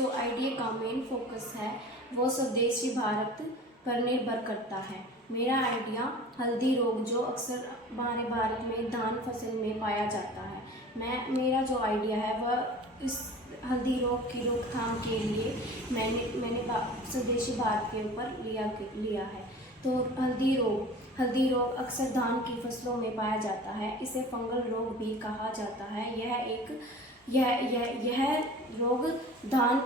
जो आईडिया का main focus है वो स्वदेशी भारत पर निर्भर करता है। मेरा आइडिया हल्दी रोग जो अक्सर हमारे भारत में धान फसल में पाया जाता है। मेरा जो आइडिया है वह इस हल्दी रोग की रोकथाम के लिए मैंने स्वदेशी भारत के ऊपर लिया है। तो हल्दी रोग अक्सर धान की फसलों में पाया जाता है। इसे फंगल रोग भी कहा जाता है। यह रोग धान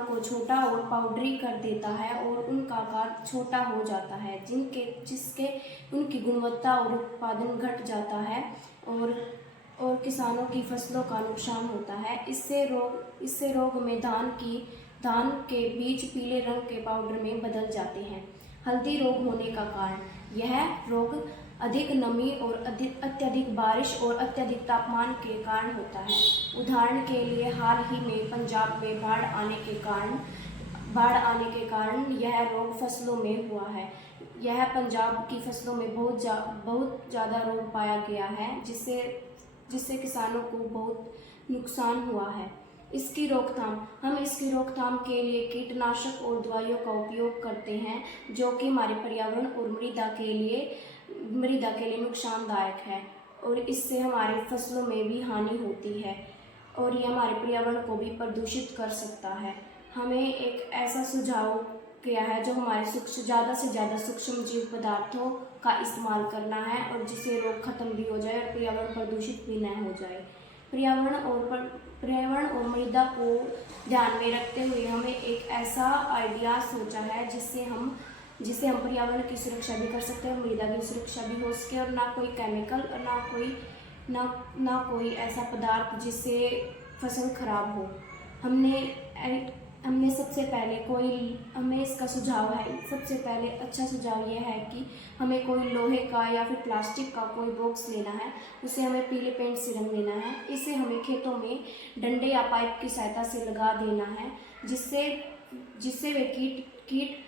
को छोटा और पाउडरी कर देता है और उनका आकार छोटा हो जाता है, जिसके उनकी गुणवत्ता और उत्पादन घट जाता है और किसानों की फसलों का नुकसान होता है। इससे रोग में धान के बीज पीले रंग के पाउडर में बदल जाते हैं। हल्दी रोग होने का कारण यह रोग अधिक नमी और अत्यधिक बारिश और अत्यधिक तापमान के कारण होता है। उदाहरण के लिए हाल ही में पंजाब में बाढ़ आने के कारण यह रोग फसलों में हुआ है। यह पंजाब की फसलों में बहुत ज़्यादा रोग पाया गया है, जिससे किसानों को बहुत नुकसान हुआ है। इसकी रोकथाम के लिए कीटनाशक और दवाइयों का उपयोग करते हैं, जो कि हमारे पर्यावरण और मृदा के लिए नुकसानदायक है और इससे हमारे फसलों में भी हानि होती है और ये हमारे पर्यावरण को भी प्रदूषित कर सकता है। हमें एक ऐसा सुझाव किया है जो हमारे ज़्यादा से ज़्यादा सूक्ष्म जीव पदार्थों का इस्तेमाल करना है और जिससे रोग खत्म भी हो जाए और पर्यावरण प्रदूषित भी न हो जाए। पर्यावरण और मृदा को ध्यान में रखते हुए हमें एक ऐसा आइडिया सोचा है जिससे हम पर्यावरण की सुरक्षा भी कर सकते हैं और मृदा की सुरक्षा भी हो सके और ना कोई केमिकल और ना कोई ऐसा पदार्थ जिससे फसल खराब हो। हमने सबसे पहले अच्छा सुझाव यह है कि हमें कोई लोहे का या फिर प्लास्टिक का कोई बॉक्स लेना है। उसे हमें पीले पेंट से रंग देना है। इसे हमें खेतों में डंडे या पाइप की सहायता से लगा देना है, जिससे वे कीट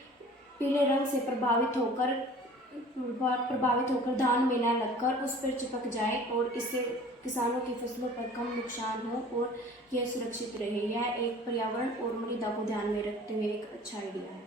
पीले रंग से प्रभावित होकर धान में न लगकर उस पर चिपक जाए और इससे किसानों की फसलों पर कम नुकसान हो और यह सुरक्षित रहे। यह एक पर्यावरण और मृदा को ध्यान में रखते हुए एक अच्छा आइडिया है।